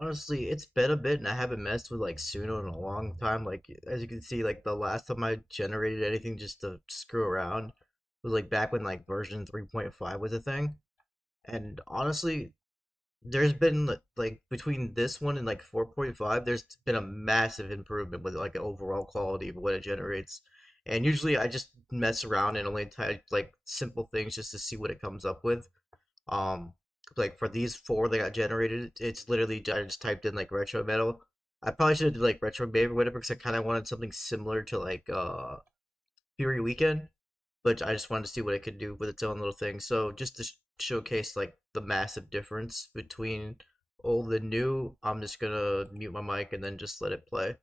Honestly, it's been a bit, and I haven't messed with like Suno in a long time. Like as you can see, like the last time I generated anything just to screw around was like back when like version 3.5 was a thing. And honestly, there's been like between this one and like 4.5, there's been a massive improvement with like the overall quality of what it generates. And usually I just mess around and only type like simple things just to see what it comes up with. Um, like for these four that got generated, it's literally I just typed in like retro metal. I probably should have did like retro babe or whatever because I kind of wanted something similar to like Fury Weekend, but I just wanted to see what it could do with its own little thing. So just to showcase like the massive difference between old and new, I'm just gonna mute my mic and then just let it play.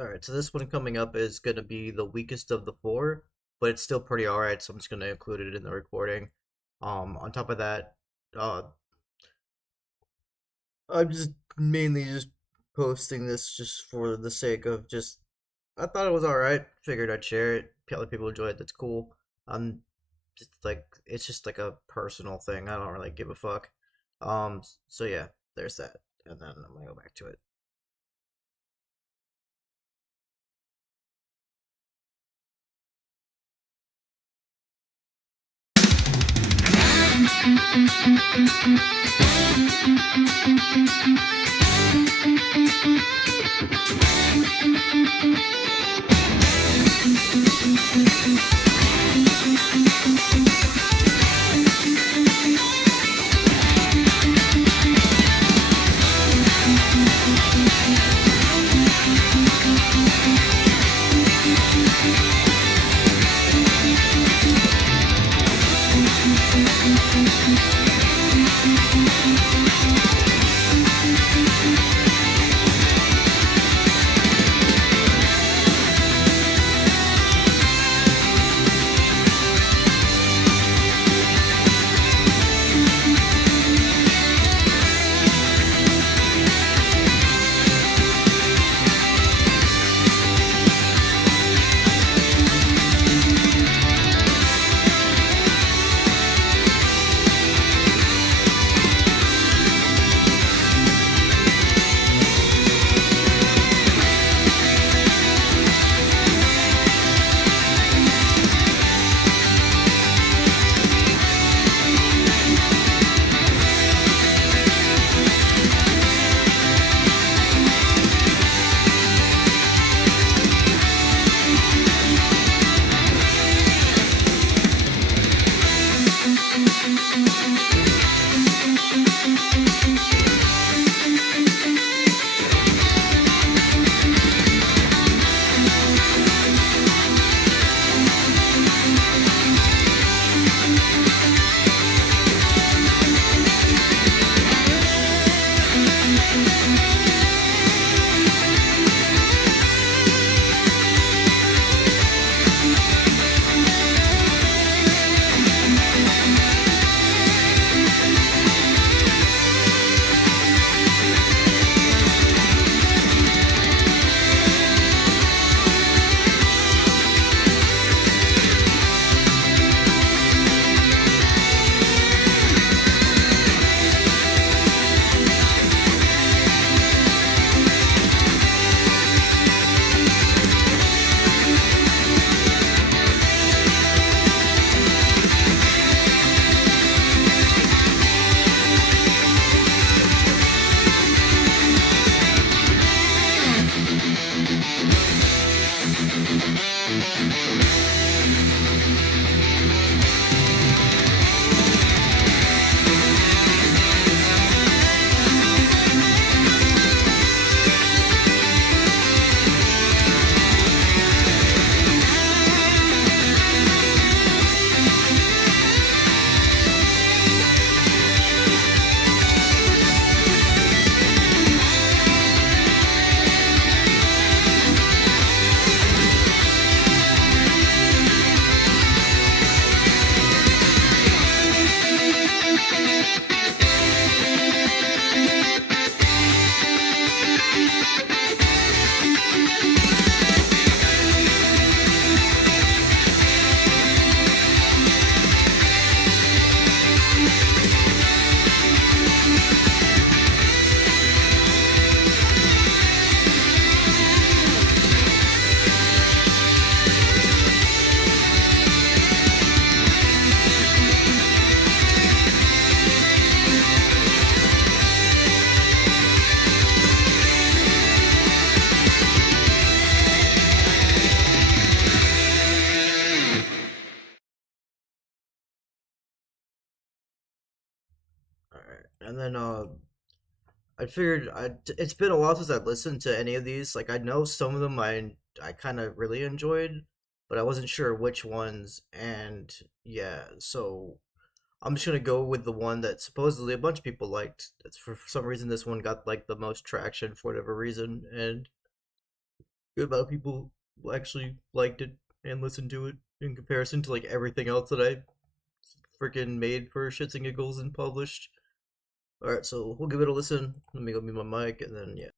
All right, so this one coming up is gonna be the weakest of the four, but it's still pretty all right. So I'm just gonna include it in the recording. On top of that, uh, I'm just mainly just posting this just for the sake of just. I thought it was all right. Figured I'd share it. If other people enjoy it, that's cool. I'm just like it's just like a personal thing. I don't really give a fuck. So yeah, there's that, and then I'm gonna go back to it. All right, and then I figured it's been a while since I've listened to any of these. Like I know some of them I kind of really enjoyed, but I wasn't sure which ones. And yeah, so I'm just gonna go with the one that supposedly a bunch of people liked. It's for some reason this one got like the most traction for whatever reason, and good amount of people actually liked it and listened to it in comparison to like everything else that I freaking made for shits and giggles and published. All right, so we'll give it a listen. Let me go mute my mic, and then yeah.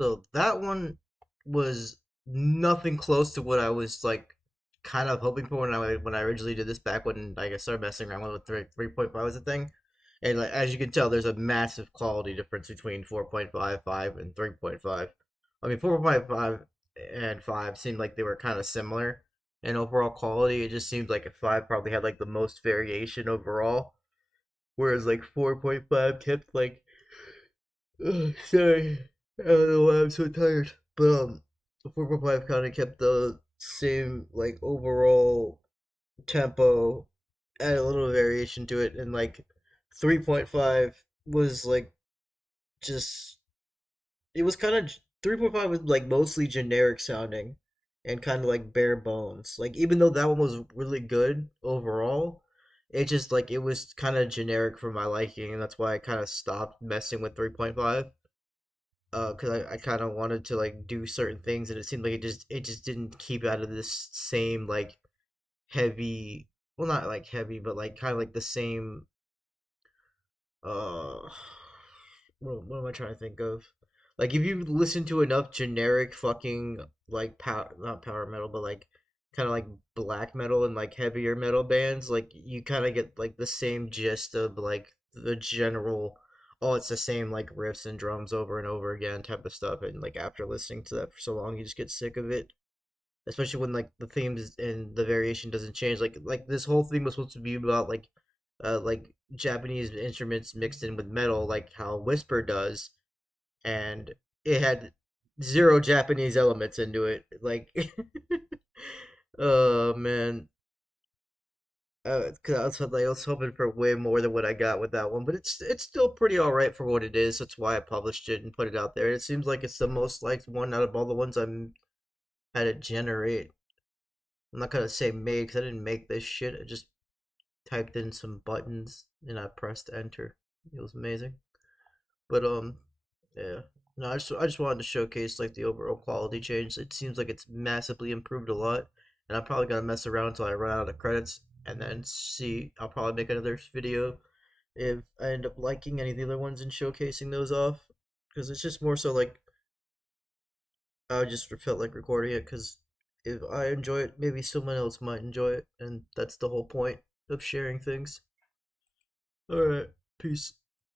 So that one was nothing close to what I was like kind of hoping for when I originally did this back when like I started messing around with 3.5 was a thing. And like as you can tell, there's a massive quality difference between 4.55 and 3.5. I mean 4.5 and 5 seemed like they were kind of similar in overall quality. It just seemed like a 5 probably had like the most variation overall, whereas like 4.5 kept like sorry. I don't know why I'm so tired. But 4.5 kind of kept the same like overall tempo, add a little variation to it, and like 3.5 was like just it was kind of 3.5 was like mostly generic sounding and kind of like bare bones. Like even though that one was really good overall, it just like it was kind of generic for my liking, and that's why I kind of stopped messing with 3.5. Because I kind of wanted to like do certain things, and it seemed like it just didn't keep out of this same like heavy, well not like heavy, but like kind of like the same uh what am I trying to think of? Like if you listen to enough generic fucking like power not power metal but like kind of like black metal and like heavier metal bands, like you kind of get like the same gist of like the general, oh it's the same like riffs and drums over and over again type of stuff, and like after listening to that for so long you just get sick of it, especially when like the themes and the variation doesn't change. Like this whole thing was supposed to be about like Japanese instruments mixed in with metal, like how Whisper does, and it had zero Japanese elements into it. Like, oh man, cause I was hoping for way more than what I got with that one, but it's still pretty all right for what it is. That's why I published it and put it out there. It seems like it's the most liked one out of all the ones I'm had it generate. I'm not gonna say made because I didn't make this shit. I just typed in some buttons and I pressed enter. It was amazing. But yeah. No, I just wanted to showcase like the overall quality change. It seems like it's massively improved a lot, and I'm probably gonna mess around until I run out of credits, and then see. I'll probably make another video if I end up liking any of the other ones and showcasing those off, because it's just more so like I just felt like recording it because if I enjoy it, maybe someone else might enjoy it, and that's the whole point of sharing things. All right, peace.